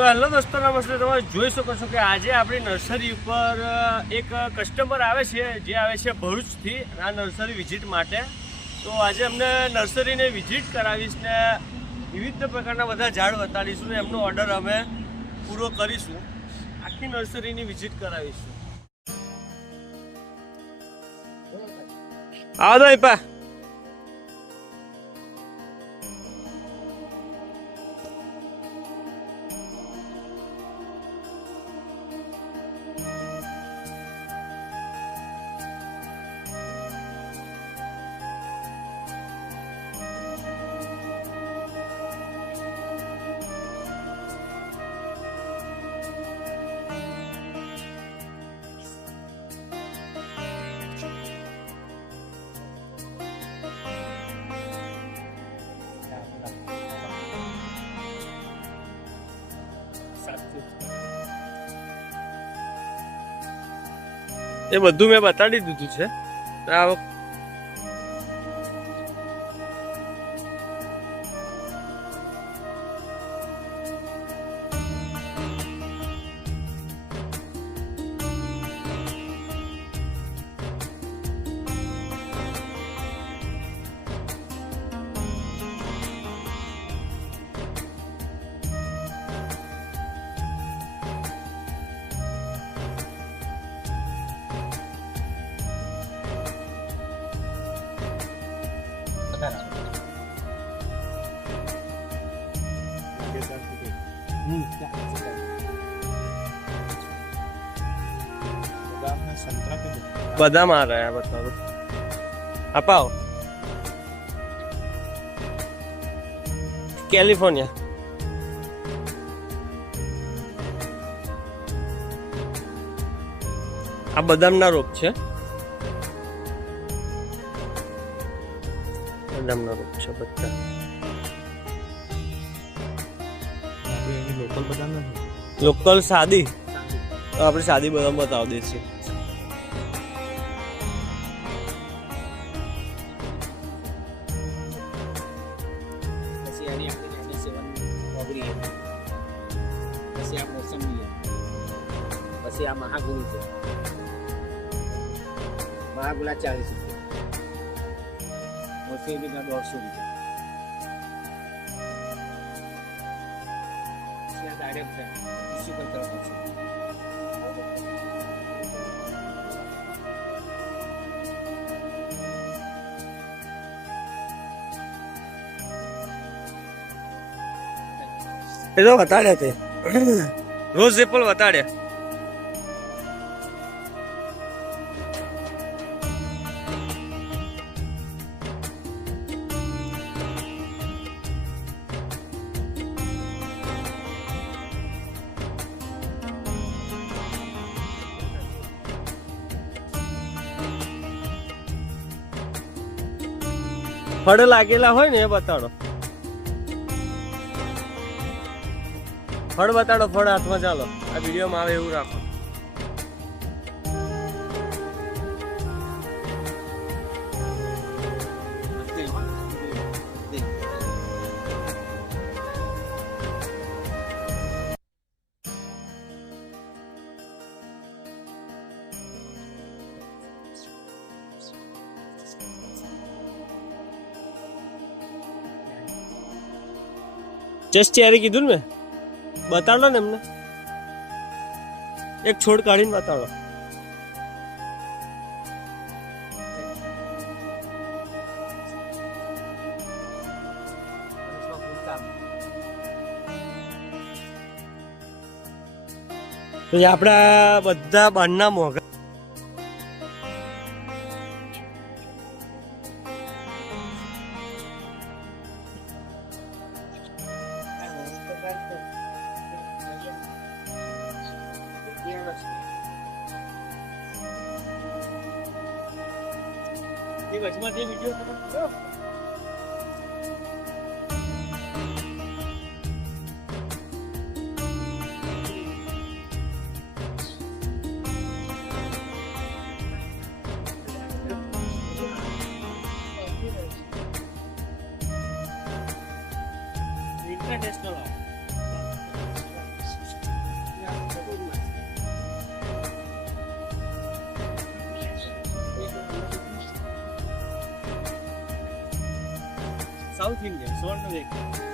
તો હેલો દોસ્તો, નમસ્તે. તમે જોઈ શકો છો કે આજે આપણી નર્સરી ઉપર એક કસ્ટમર આવે છે જે આવે છે ભરૂચથી આ નર્સરી વિઝિટ માટે. તો આજે અમને નર્સરીને વિઝિટ કરાવીશ ને વિવિધ પ્રકારના બધા ઝાડ બતાડીશું ને એમનો ઓર્ડર અમે પૂરો કરીશું. આખી નર્સરીની વિઝિટ કરાવીશું. આવો તો પા એ બધું મેં બતાડી દીધું છે. बदाम आ रहा है, बता दो आप आओ. कैलिफोर्निया આ બદામના રોપ છે. બદામના રોપ છે બધા. લોકલ બદામ નથી, લોકલ સાદી. આપણે સાદી બદામ બતાવી દઈશું. પછી આ મોસંબી, પછી આ મહાગુલ છે. મહાગુલા 40 રૂપિયા, મોસંબીના 150 રૂપિયા. પછી આ ડાયરેક્ટ છે 80 છે. એ તો બતાડ્યા તે રોઝ એપલ બતાડ્યા. ફળ લાગેલા હોય ને એ બતાડો. ફળ બતાડો, ફળ હાથમાં. ચાલો આ વિડીયોમાં આવે એવું રાખો. જસ્ટ ચેરી કીધું ને મેં. બતાડો ને એમને, એક છોડ કાઢીને બતાડો. તો આપડા બધા બહારના મોંઘા વચમાં જે વિડીયો તમે ઇન્ટરનેશનલ સાઉથ ઇન્ડિયન સ્વર્ણ રેખા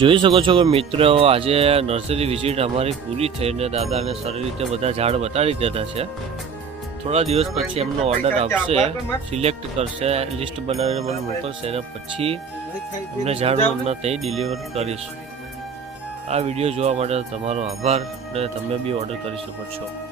જોઈ શકો છો કે મિત્રો આજે નર્સરી વિઝિટ અમારી પૂરી થઈને દાદાને સારી રીતે બધા ઝાડ બતાડી દીધા છે. થોડા દિવસ પછી એમનો ઓર્ડર આવશે, સિલેક્ટ કરશે, લિસ્ટ બનાવીને મને મોકલશે અને પછી એમને ઝાડ અમને ત્યાં ડિલિવર કરીશું. આ વિડીયો જોવા માટે તમારો આભાર અને તમે બી ઓર્ડર કરી શકો છો.